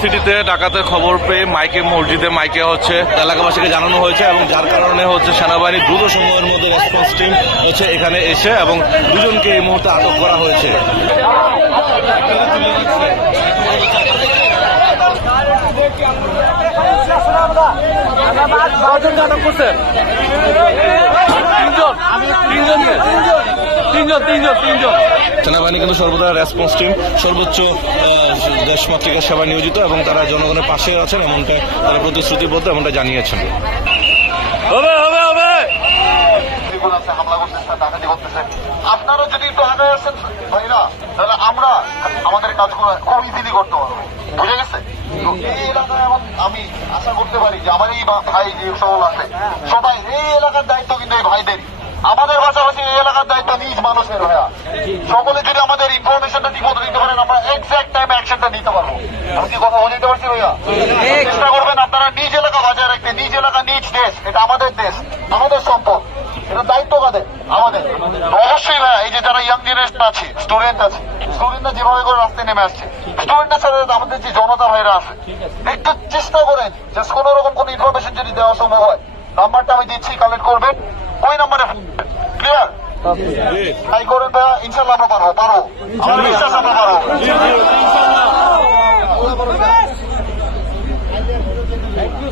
সিটিতে ডাকাতের খবর পেয়ে মসজিদে মাইকে হচ্ছে এলাকাবাসীকে জানানো হয়েছে এবং যার কারণে হচ্ছে সেনাবাহিনী দ্রুত সময়ের মধ্যে রেসপন্স টিম হচ্ছে এখানে এসে এবং দুজনকে এই মুহূর্তে আটক করা হয়েছে। সেনাবাহিনী কিন্তু সর্বদা রেসপন্স টিম সর্বোচ্চ দেশমাতৃকা সেবায় নিয়োজিত এবং তারা জনগণের পাশে আছেন এমনটা তারা প্রতিশ্রুতিবদ্ধ এমনটা জানিয়েছেন। হামলা করতেছে, ডাকাতি করতেছে, আপনারা যদি একটু আগে আসেন ভাইরা, তাহলে আমরা আমাদের কাজগুলো খুব ইজিলি করতে পারবো। বুঝে গেছে? তো এই এলাকায় এখন আমি আশা করতে পারি যে আমার এই ভাই যে সকল আছে সবাই এই এলাকার দায়িত্ব কিন্তু এই ভাইদের, আমাদের পাশাপাশি এই এলাকার দায়িত্ব নিজ মানুষের ভাইয়া। সকলে যদি আমাদের ইনফরমেশনটা ঠিক মতো দিতে পারেন, আমরা এক্সাক্ট টাইমে অ্যাকশনটা নিতে পারবো। আমি কি কথা বুঝতে পারছি ভাইয়া? চেষ্টা করবেন আপনারা নিজ এলাকা বজায় রাখতে, নিজ এলাকা নিজ দেশ, এটা আমাদের দেশ, আমাদের সম্পদ, এটা দায়িত্ব কাদের? আমাদের। অবশ্যই ভাইয়া, এই যে যারা ইয়াং জেনারেশন আছে, স্টুডেন্ট আছে, স্টুডেন্টরা যেভাবে করে রাস্তায় নেমে আসছে, স্টুডেন্টের সাথে আমাদের যে জনতা ভাইরা আছে, একটু চেষ্টা করেন যে কোন রকম কোন ইনফরমেশন যদি দেওয়া সম্ভব হয়, নাম্বারটা আমি দিচ্ছি, কালেক্ট করবেন, ওই নাম্বারে ক্লিয়ার ট্রাই করেন ভাইয়া, ইনশাল্লাহ আমরা পারবো, আমার বিশ্বাস আমরা পারবো।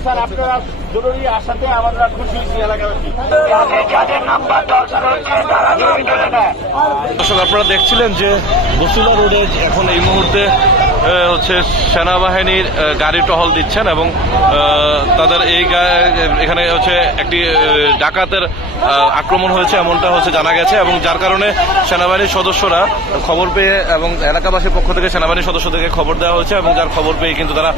স্যার আপনারা জরুরি আসাতে আমরা খুশি হয়েছি এলাকাবাসী। দর্শক আপনারা দেখছিলেন যে বসুলা রোডে এখন এই মুহূর্তে হচ্ছে সেনাবাহিনীর গাড়ি টহল দিচ্ছেন এবং তাদের এখানে হচ্ছে একটি ডাকাতের আক্রমণ হয়েছে এমনটা হচ্ছে জানা গেছে এবং যার কারণে সেনাবাহিনীর সদস্যরা খবর পেয়ে এবং এলাকাবাসীর পক্ষ থেকে সেনাবাহিনীর সদস্যদেরকে খবর দেওয়া হয়েছে এবং যার খবর পেয়ে কিন্তু তারা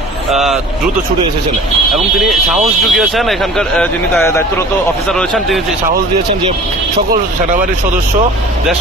দ্রুত ছুটে এসেছেন এবং তিনি সাহস জুগিয়েছেন, এখানকার যিনি দায়িত্বরত অফিসার রয়েছেন তিনি সাহস দিয়েছেন যে সকল সেনাবাহিনীর সদস্য দেশ